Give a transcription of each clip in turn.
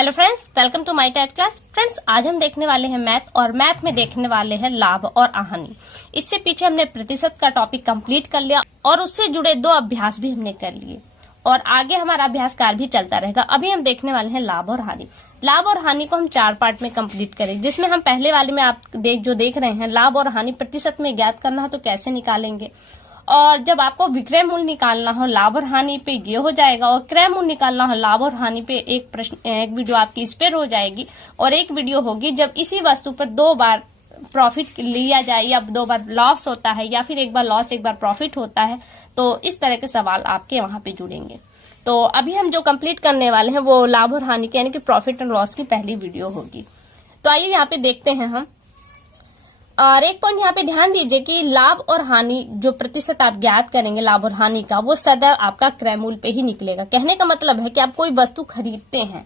Hello friends, welcome to my TET class. Friends, आज हम देखने वाले हैं मैथ और मैथ में देखने वाले हैं लाभ और हानि। इससे पीछे हमने प्रतिशत का टॉपिक कंप्लीट कर लिया और उससे जुड़े 2 अभ्यास भी हमने कर लिए और आगे हमारा अभ्यास कार्य भी चलता रहेगा। अभी हम देखने वाले हैं लाभ और हानि। लाभ और हानि को हम 4 पार्ट में कंप्लीट करें, जिसमें हम पहले वाले में आप देख रहे हैं लाभ और हानि प्रतिशत में ज्ञात करना हो तो कैसे निकालेंगे, और जब आपको विक्रय मूल्य निकालना हो लाभ और हानि पे ये हो जाएगा, और क्रय मूल्य निकालना हो लाभ और हानि पे एक वीडियो आपकी इस पर हो जाएगी और एक वीडियो होगी जब इसी वस्तु पर 2 बार प्रॉफिट लिया जाए या 2 बार लॉस होता है या फिर एक बार लॉस एक बार प्रॉफिट होता है। तो इस तरह के सवाल आपके वहां पे जुड़ेंगे। तो अभी हम जो कंप्लीट करने वाले हैं वो लाभ और हानि की यानी कि प्रॉफिट एंड लॉस की पहली वीडियो होगी। तो आइए यहाँ पे देखते हैं हम। और एक पॉइंट यहाँ पे ध्यान दीजिए कि लाभ और हानि जो प्रतिशत आप ज्ञात करेंगे लाभ और हानि का, वो सदैव आपका क्रय मूल्य पे ही निकलेगा। कहने का मतलब है कि आप कोई वस्तु खरीदते हैं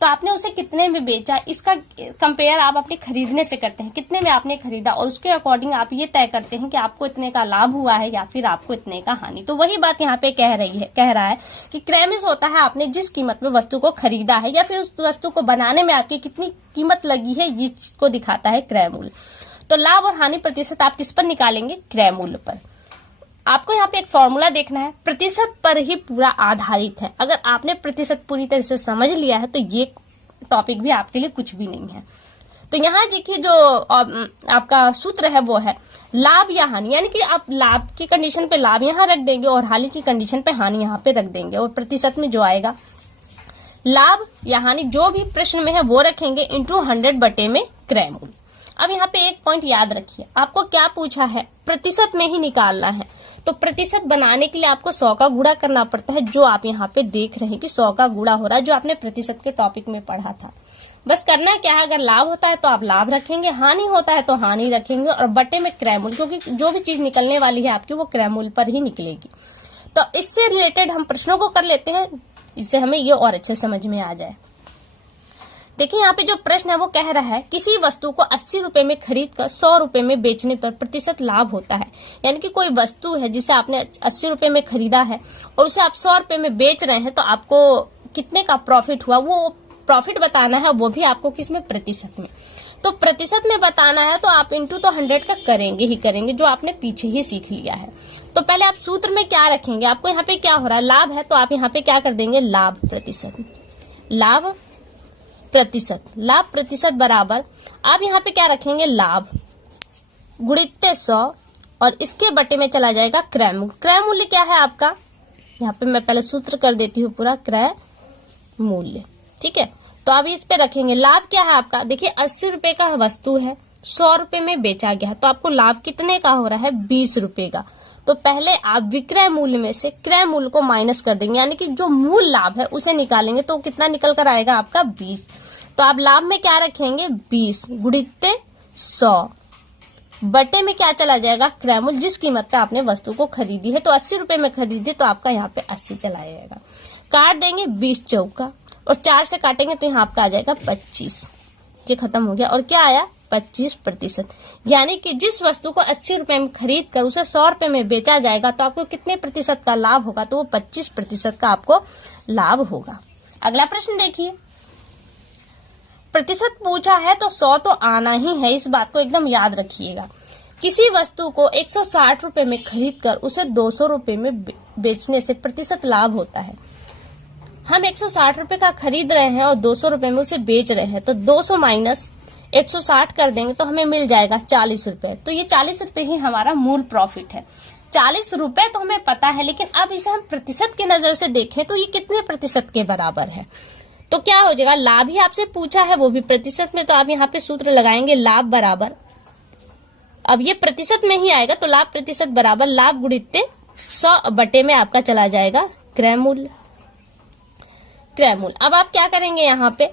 तो आपने उसे कितने में बेचा, इसका कंपेयर आप अपने खरीदने से करते हैं, कितने में आपने खरीदा और उसके अकॉर्डिंग आप ये तय करते हैं कि आपको इतने का लाभ हुआ है या फिर आपको इतने का हानि। तो वही बात यहाँ पे कह रहा है कि क्रय में होता है आपने जिस कीमत में वस्तु को खरीदा है या फिर उस वस्तु को बनाने में आपकी कितनी कीमत लगी है, ये को दिखाता है क्रय मूल्य। तो लाभ और हानि प्रतिशत आप किस पर निकालेंगे? क्रय मूल्य पर। आपको यहाँ पे एक फॉर्मूला देखना है, प्रतिशत पर ही पूरा आधारित है। अगर आपने प्रतिशत पूरी तरह से समझ लिया है तो ये टॉपिक भी आपके लिए कुछ भी नहीं है। तो यहाँ देखिए जो आपका सूत्र है वो है लाभ या हानि, यानी कि आप लाभ की कंडीशन पे लाभ यहाँ रख देंगे और हानि की कंडीशन पे हानि यहाँ पे रख देंगे, और प्रतिशत में जो आएगा लाभ या हानि जो भी प्रश्न में है वो रखेंगे इंटू 100 बटे में क्रय मूल्य। अब यहाँ पे एक पॉइंट याद रखिए, आपको क्या पूछा है? प्रतिशत में ही निकालना है। तो प्रतिशत बनाने के लिए आपको 100 का गुणा करना पड़ता है, जो आप यहाँ पे देख रहे हैं कि 100 का गुणा हो रहा है, जो आपने प्रतिशत के टॉपिक में पढ़ा था। बस करना क्या है, अगर लाभ होता है तो आप लाभ रखेंगे, हानि होता है तो हानि रखेंगे और बटे में क्रय मूल्य, क्योंकि जो भी चीज निकलने वाली है आपकी वो क्रय मूल्य पर ही निकलेगी। तो इससे रिलेटेड हम प्रश्नों को कर लेते हैं, इससे हमें ये और अच्छे समझ में आ जाए। देखिए यहाँ पे जो प्रश्न है वो कह रहा है किसी वस्तु को 80 रुपए में खरीद कर 100 रुपए में बेचने पर प्रतिशत लाभ होता है। यानी कि कोई वस्तु है जिसे आपने 80 रुपए में खरीदा है और उसे आप 100 रुपए में बेच रहे हैं, तो आपको कितने का प्रॉफिट हुआ, वो प्रॉफिट बताना है, वो भी आपको किसमें? प्रतिशत में। तो प्रतिशत में बताना है तो आप इंटू तो 100 का करेंगे ही करेंगे, जो आपने पीछे ही सीख लिया है। तो पहले आप सूत्र में क्या रखेंगे? आपको यहाँ पे क्या हो रहा है, लाभ है तो आप यहाँ पे क्या कर देंगे? लाभ प्रतिशत। लाभ प्रतिशत, लाभ प्रतिशत बराबर आप यहाँ पे क्या रखेंगे? लाभ गुणित 100 और इसके बटे में चला जाएगा क्रय मूल्य। क्रय मूल्य क्या है आपका? यहाँ पे मैं पहले सूत्र कर देती हूँ पूरा, क्रय मूल्य। ठीक है, तो अब इस पे रखेंगे लाभ क्या है आपका? देखिए 80 रुपए का वस्तु है, 100 रुपए में बेचा गया, तो आपको लाभ कितने का हो रहा है? 20 रुपए का। तो पहले आप विक्रय मूल्य में से क्रय मूल्य को माइनस कर देंगे, यानी कि जो मूल लाभ है उसे निकालेंगे, तो कितना निकल कर आएगा आपका? 20। तो आप लाभ में क्या रखेंगे? 20 गुणित 100 बटे में क्या चला जाएगा? क्रय मूल्य, जिस कीमत पे आपने वस्तु को खरीदी है। तो 80 रुपए में खरीदी तो आपका यहाँ पे 80 चला जाएगा। काट देंगे 20 चौका और 4 से काटेंगे तो यहाँ आपका आ जाएगा 25। ये खत्म हो गया और क्या आया? 25%। यानी कि जिस वस्तु को 80 रुपए में खरीद कर उसे 100 रुपए में बेचा जाएगा तो आपको कितने प्रतिशत का लाभ होगा? तो वो 25% का आपको लाभ होगा। अगला प्रश्न देखिए, प्रतिशत पूछा है तो 100 तो आना ही है, इस बात को एकदम याद रखिएगा। किसी वस्तु को 160 रुपए में खरीद कर उसे 200 रुपए में बेचने से प्रतिशत लाभ होता है। हम 160 रुपए का खरीद रहे हैं और 200 रुपए में उसे बेच रहे हैं, तो 200 माइनस 160 कर देंगे तो हमें मिल जाएगा 40 रुपए। तो ये 40 रुपए ही हमारा मूल प्रॉफिट है। 40 रुपए तो हमें पता है, लेकिन अब इसे हम प्रतिशत की नजर से देखें तो ये कितने प्रतिशत के बराबर है? तो क्या हो जाएगा? लाभ ही आपसे पूछा है, वो भी प्रतिशत में, तो आप यहाँ पे सूत्र लगाएंगे लाभ बराबर, अब ये प्रतिशत में ही आएगा, तो लाभ प्रतिशत बराबर लाभ गुणित 100 बटे में आपका चला जाएगा क्रय मूल्य। क्रय मूल्य अब आप क्या करेंगे? यहाँ पे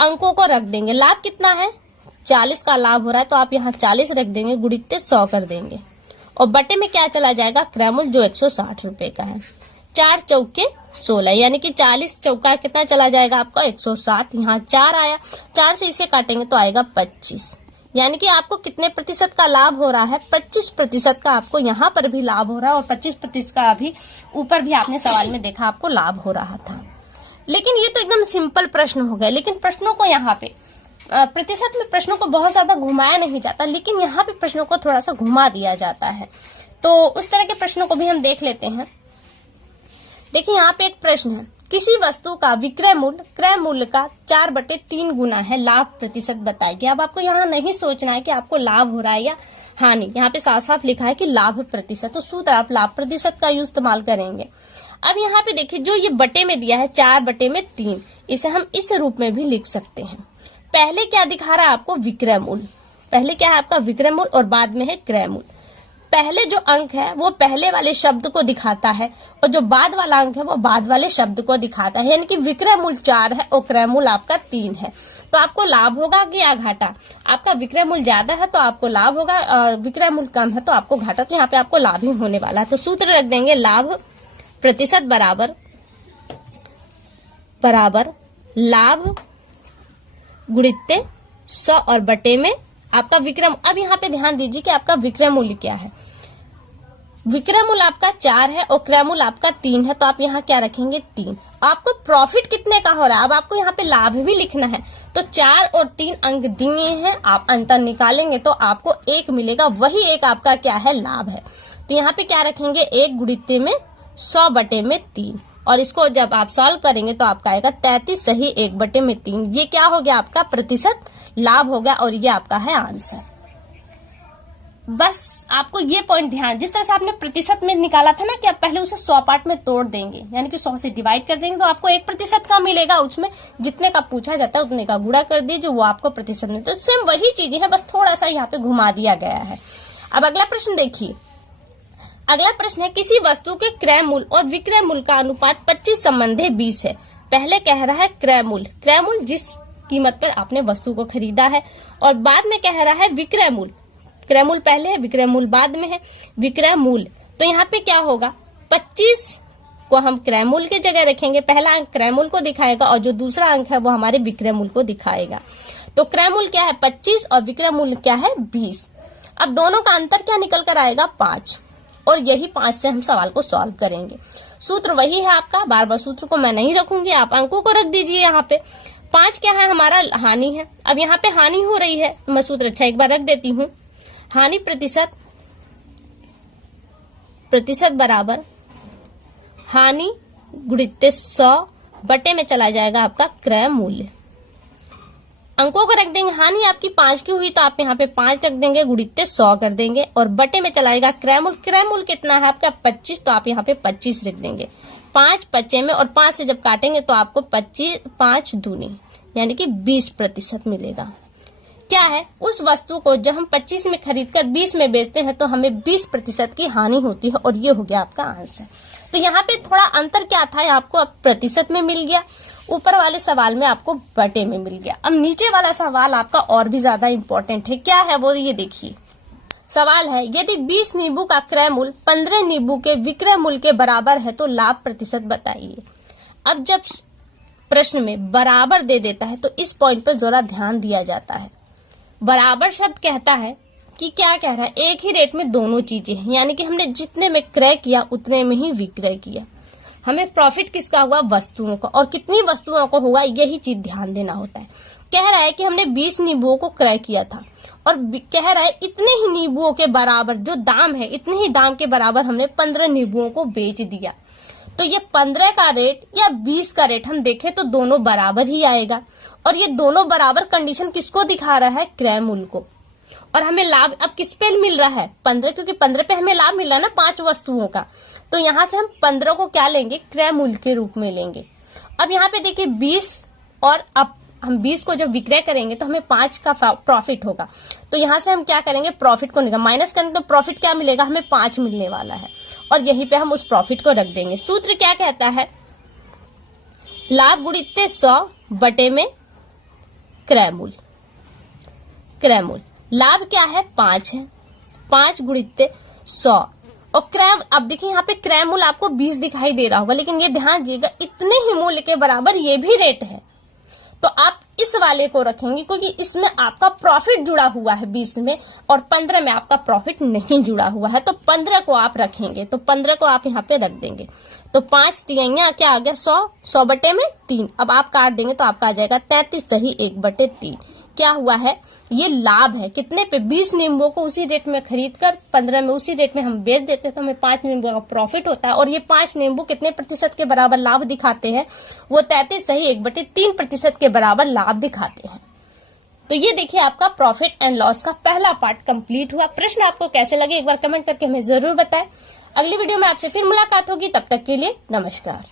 अंकों को रख देंगे। लाभ कितना है? 40 का लाभ हो रहा है, तो आप यहाँ 40 रख देंगे, गुणित 100 कर देंगे और बटे में क्या चला जाएगा? क्रय मूल्य, जो 160 रुपए का है। 4 चौके 16, यानी कि 40 चौका कितना चला जाएगा आपका? 160। यहाँ 4 आया, 4 से इसे काटेंगे तो आएगा 25। यानी कि आपको कितने प्रतिशत का लाभ हो रहा है? 25% का आपको यहाँ पर भी लाभ हो रहा है और 25% का अभी ऊपर भी आपने सवाल में देखा आपको लाभ हो रहा था। लेकिन ये तो एकदम सिंपल प्रश्न हो गया, लेकिन प्रश्नों को यहाँ पे प्रतिशत में प्रश्नों को बहुत ज्यादा घुमाया नहीं जाता, लेकिन यहाँ पे प्रश्नों को थोड़ा सा घुमा दिया जाता है। तो उस तरह के प्रश्नों को भी हम देख लेते हैं। देखिए यहाँ पे एक प्रश्न है, किसी वस्तु का विक्रय मूल्य क्रय मूल्य का 4/3 गुना है, लाभ प्रतिशत बताइए। अब आपको यहाँ नहीं सोचना है कि आपको लाभ हो रहा है या हानि, यहाँ पे साफ साफ लिखा है कि लाभ प्रतिशत, तो सूत्र आप लाभ प्रतिशत का यूज इस्तेमाल करेंगे। अब यहाँ पे देखिए जो ये बटे में दिया है 4/3, इसे हम इस रूप में भी लिख सकते हैं। पहले क्या दिखा रहा है आपको, विक्रय मूल्य, पहले क्या है आपका विक्रय मूल्य और बाद में है क्रय मूल्य। पहले जो अंक है वो पहले वाले शब्द को दिखाता है और जो बाद वाला अंक है वो बाद वाले शब्द को दिखाता है, यानी कि विक्रय मूल्य 4 है और क्रय मूल्य आपका 3 है। तो आपको लाभ होगा कि या घाटा, आपका विक्रय मूल्य ज्यादा है तो आपको लाभ होगा और विक्रय मूल्य कम है तो आपको घाटा, तो यहाँ पे आपको लाभ ही होने वाला है। तो सूत्र रख देंगे, लाभ प्रतिशत बराबर लाभ गुणित्ते 100 और बटे में आपका विक्रय। अब यहाँ पे ध्यान दीजिए कि आपका विक्रय मूल्य क्या है। विक्रय मूल्य आपका 4 है और क्रय मूल्य आपका 3 है, तो आप यहाँ क्या रखेंगे 3। आपको प्रॉफिट कितने का हो रहा है, अब आपको यहाँ पे लाभ भी लिखना है। तो 4 और 3 अंक दिए हैं, आप अंतर निकालेंगे तो आपको 1 मिलेगा, वही 1 आपका क्या है, लाभ है। तो यहाँ पे क्या रखेंगे, 1 गुणित्ते में 100 बटे में 3, और इसको जब आप सॉल्व करेंगे तो आपका आएगा 33 सही 1/3। ये क्या हो गया, आपका प्रतिशत लाभ हो गया और ये आपका है आंसर। बस आपको ये पॉइंट ध्यान, जिस तरह से आपने प्रतिशत में निकाला था ना कि आप पहले उसे 100 पार्ट में तोड़ देंगे, यानी कि 100 से डिवाइड कर देंगे तो आपको 1% का मिलेगा, उसमें जितने का पूछा जाता है उतने का गुणा कर दीजिए, वो आपको प्रतिशत में। तो सेम वही चीज है, बस थोड़ा सा यहाँ पे घुमा दिया गया है। अब अगला प्रश्न देखिए, अगला प्रश्न है, किसी वस्तु के क्रय मूल्य और विक्रय मूल्य का अनुपात 25:20 है। पहले कह रहा है क्रय मूल्य जिस कीमत पर आपने वस्तु को खरीदा है, और बाद में कह रहा है विक्रय मूल्य, क्रय मूल्य पहले है विक्रय मूल्य बाद में है। विक्रय मूल्य तो यहाँ पे क्या होगा, 25 को हम क्रय मूल्य की जगह रखेंगे, पहला अंक क्रय मूल्य को दिखाएगा और जो दूसरा अंक है वो हमारे विक्रय मूल्य को दिखाएगा। तो क्रय मूल्य क्या है 25 और विक्रय मूल्य क्या है 20। अब दोनों का अंतर क्या निकल कर आएगा 5, और यही 5 से हम सवाल को सॉल्व करेंगे। सूत्र वही है आपका, बार बार सूत्र को मैं नहीं रखूंगी, आप अंकों को रख दीजिए। यहाँ पे 5 क्या है हमारा, हानि है। अब यहाँ पे हानि हो रही है तो मैं सूत्र अच्छा एक बार रख देती हूँ, हानि प्रतिशत बराबर हानि गुणित्ते 100 बटे में चला जाएगा आपका क्रय मूल्य। अंकों को रख देंगे, हानि आपकी 5 की हुई तो आप यहाँ पे 5 रख देंगे, गुणित्ते 100 कर देंगे और बटे में चलाएगा क्रय मूल्य। क्रय मूल्य कितना है आपका 25, तो आप यहाँ पे 25 रख देंगे। 5 25 में और 5 से जब काटेंगे तो आपको 5 दूनी यानी कि 20% मिलेगा। क्या है, उस वस्तु को जब हम 25 में खरीद कर 20 में बेचते हैं तो हमें 20% की हानि होती है, और ये हो गया आपका आंसर। तो यहाँ पे थोड़ा अंतर क्या था, आपको प्रतिशत में मिल गया, ऊपर वाले सवाल में आपको बटे में मिल गया। अब नीचे वाला सवाल आपका और भी ज्यादा इंपॉर्टेंट है, क्या है वो, ये देखिए। सवाल है, यदि 20 नींबू का क्रय मूल्य 15 नींबू के विक्रय मूल्य के बराबर है तो लाभ प्रतिशत बताइए। अब जब प्रश्न में बराबर दे देता है तो इस पॉइंट पर जरा ध्यान दिया जाता है। बराबर शब्द कहता है कि क्या कह रहा है, एक ही रेट में दोनों चीजें हैं, यानी कि हमने जितने में क्रय किया उतने में ही विक्रय किया। हमें प्रॉफिट किसका हुआ, वस्तुओं का, और कितनी वस्तुओं को हुआ यही चीज ध्यान देना होता है। कह रहा है कि हमने 20 नींबुओं को क्रय किया था और कह रहा है इतने ही नींबुओं के बराबर जो दाम है, इतने ही दाम के बराबर हमने 15 नींबुओं को बेच दिया। तो ये 15 का रेट या 20 का रेट हम देखें तो दोनों बराबर ही आएगा, और ये दोनों बराबर कंडीशन किसको दिखा रहा है, क्रय मूल्य को। और हमें लाभ अब किस पे मिल रहा है, 15, क्योंकि 15 पे हमें लाभ मिल रहा है ना 5 वस्तुओं का। तो यहाँ से हम 15 को क्या लेंगे, क्रय मूल्य के रूप में लेंगे। अब यहाँ पे देखिए 20, और अब हम 20 को जब विक्रय करेंगे तो हमें 5 का प्रॉफिट होगा। तो यहाँ से हम क्या करेंगे, प्रॉफिट को माइनस करेंगे तो प्रॉफिट क्या मिलेगा, हमें 5 मिलने वाला है, और यहीं पे हम उस प्रॉफिट को रख देंगे। सूत्र क्या कहता है, लाभ गुणित्ते 100 बटे में क्रय मूल्य। क्रय मूल्य लाभ क्या है 5 है, 5 गुणित्ते 100 और क्रय। अब देखिए यहाँ पे क्रय मूल्य आपको 20 दिखाई दे रहा होगा, लेकिन ये ध्यान दीजिएगा इतने ही मूल्य के बराबर ये भी रेट है। तो आप इस वाले को रखेंगे क्योंकि इसमें आपका प्रॉफिट जुड़ा हुआ है 20 में और 15 में आपका प्रॉफिट नहीं जुड़ा हुआ है, तो 15 को आप रखेंगे। तो 15 को आप यहाँ पे रख देंगे। तो 5 तिहाइयां क्या आ गया 100, 100 बटे में 3। अब आप काट देंगे तो आपका आ जाएगा 33 सही 1/3। क्या हुआ है, ये लाभ है। कितने पे, 20 नींबुओं को उसी रेट में खरीद कर 15 में उसी रेट में हम बेच देते हैं तो हमें 5 नींबुओं का प्रॉफिट होता है। और ये 5 नींबू कितने प्रतिशत के बराबर लाभ दिखाते हैं, वो 33 सही 1/3% के बराबर लाभ दिखाते हैं। तो ये देखिए आपका प्रॉफिट एंड लॉस का पहला पार्ट कंप्लीट हुआ। प्रश्न आपको कैसे लगे एक बार कमेंट करके हमें जरूर बताएं। अगली वीडियो में आपसे फिर मुलाकात होगी, तब तक के लिए नमस्कार।